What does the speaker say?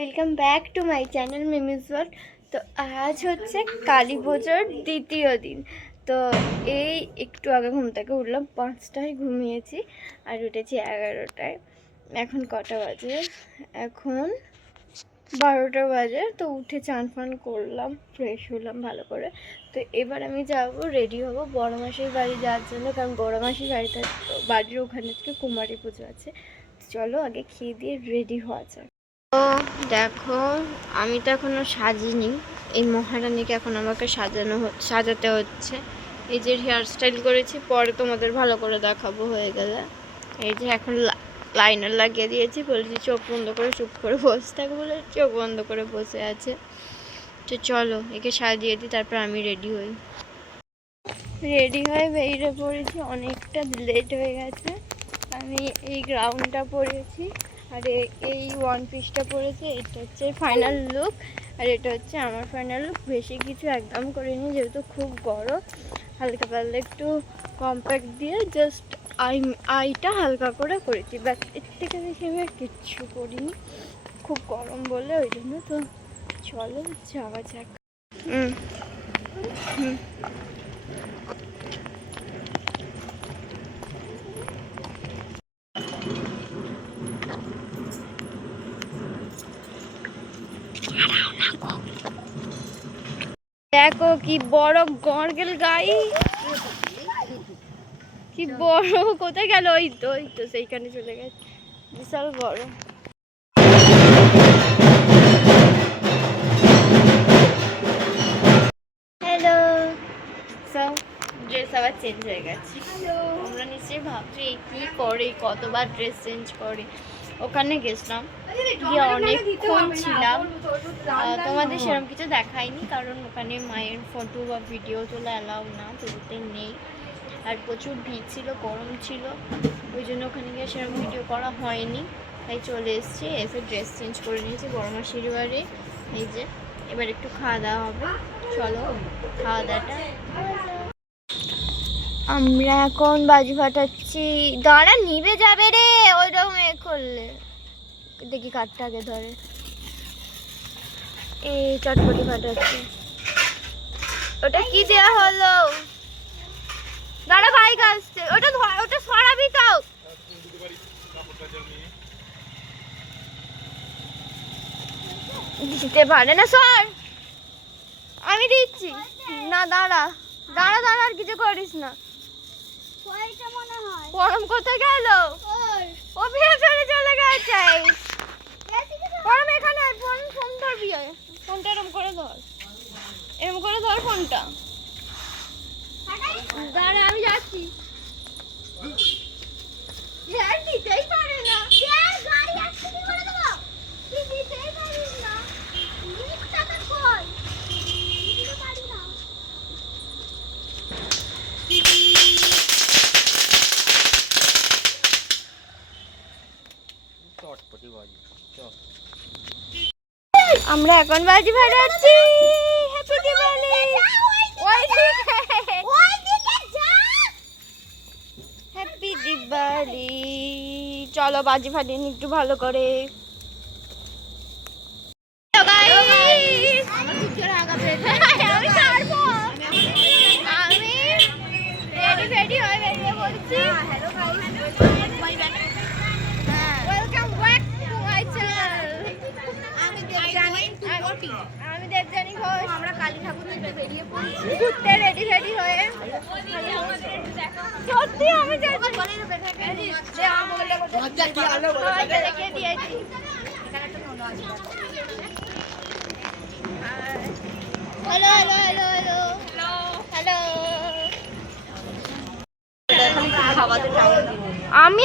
Welcome back to my channel Mimi's world. তো আজ হচ্ছে কালী পুজোর দ্বিতীয় দিন। তো এই একটু আগে ঘুম থেকে উঠলাম, 5টায় ঘুমিয়েছি আর উঠেছি 11টায়। এখন কটা বাজে? এখন 12টা বাজে। তো উঠে চান ফান করলাম, ফ্রেশ হলাম ভালো করে। তো এবার আমি যাব, রেডি হব বড় মাসির বাড়ি যাওয়ার জন্য, কারণ বড় মাসির বাড়ির ওখানে থেকে কুমারী পুজো আছে। চলো আগে খেয়ে দিয়ে রেডি হওয়া যায়। তো দেখো, আমি তো এখনো সাজিনি। এই মহারানীকে এখন আমাকে সাজাতে হচ্ছে। এই যে হেয়ার স্টাইল করেছি, পরে তোমাদের ভালো করে দেখাবো হয়ে গেলে। এই যে এখন লাইনার লাগিয়ে দিয়েছি, বলেছি চোখ বন্ধ করে চুপ করে বসে থাকবো, বলে চোখ বন্ধ করে বসে আছে। তো চলো একে সাজিয়ে দিই, তারপর আমি রেডি হই। রেডি হয়ে বেরিয়ে পড়েছি, অনেকটা লেট হয়ে গেছে। আমি এই গ্রাউন্ডটা পরেছি আর এই ওয়ান পিসটা পরেছি। এটা হচ্ছে ফাইনাল লুক আর এটা হচ্ছে আমার ফাইনাল লুক। বেশি কিছু একদম করিনি, যেহেতু খুব গরম। হালকা পাতলা একটু কম্প্যাক্ট দিয়ে জাস্ট আইটা হালকা করে করেছি, ব্যাস। এর থেকে বেশি আমি আর কিচ্ছু করিনি, খুব গরম বলে ওই জন্য। তো চলো যাওয়া যাক। দেখো কি বড় গরগেল গাই, কি বড়। কোথায় গেল? ওই তো সেইখানে চলে গেছে, বিশাল বড়। হ্যালো, সব ড্রেস আবার চেঞ্জ হয়ে গেছে। তোমরা নিশ্চয়ই ভাবছো এই কি করে, কতবার ড্রেস চেঞ্জ করে। ওখানে গেছিলাম, গিয়ে অনেকক্ষণ ছিলাম। তোমাদের সেরকম কিছু দেখায়নি, কারণ ওখানে মায়ের ফটো বা ভিডিও তোলা অ্যালাউ না, তোলতে নেই। আর প্রচুর ভিড় ছিল, গরম ছিল, ওই জন্য ওখানে গিয়ে সেরকম ভিডিও করা হয়নি। তাই চলে এসেছি, এসে ড্রেস চেঞ্জ করে নিয়েছি বড় মাসির বাড়ি। এই যে এবার একটু খাওয়া দাওয়া হবে, চলো খাওয়া দাওয়াটা। আমরা এখন বাজি ফাটাচ্ছি। দাঁড়া, নিভে যাবে রে ওইরকম করলে। দেখি কাঠটা আগে ধরে। এই চটপটি ফাটাচ্ছি। ওটা কি দেয়া হলো? দাঁড়া, বাইক আসছে। ওটা সরাবি তাও। দিতে পারে না, সর। আমি দিচ্ছি না, দাঁড়া দাঁড়া দাঁড়া, আর কিছু করিস না। পরম কোথায় গেল? ও বিয়ে ফেলে চলে গেছে। পরম এখানে, ফোন ধরবি, ফোনটা এরম করে ধর, এরম করে ধর ফোনটা। দাঁড়া আমি যাচ্ছি। দিতেই পারে না, গাড়ি অ্যাক্সিডেন্ট করে দেবো। তুই দিতেই পারিস না, টাকা কই দিতে পারি না। আমরা এখন বাজি ফাটাচ্ছি। হ্যাপি দিওয়ালি। হ্যাপি দিওয়ালি। চলো বাজি ফাটিয়ে নি একটু ভালো করে। আমি রেডি হয়ে বেরিয়ে বলছি। আমি দেবজানি ঘোষ। আমরা কালী ঠাকুর নিতে বেরিয়ে পড়েছি, ঘুরতে রেডি হয়ে। সত্যি আমি দেখিয়ে দিয়েছি। Hello hello hello hello hello hello. আমি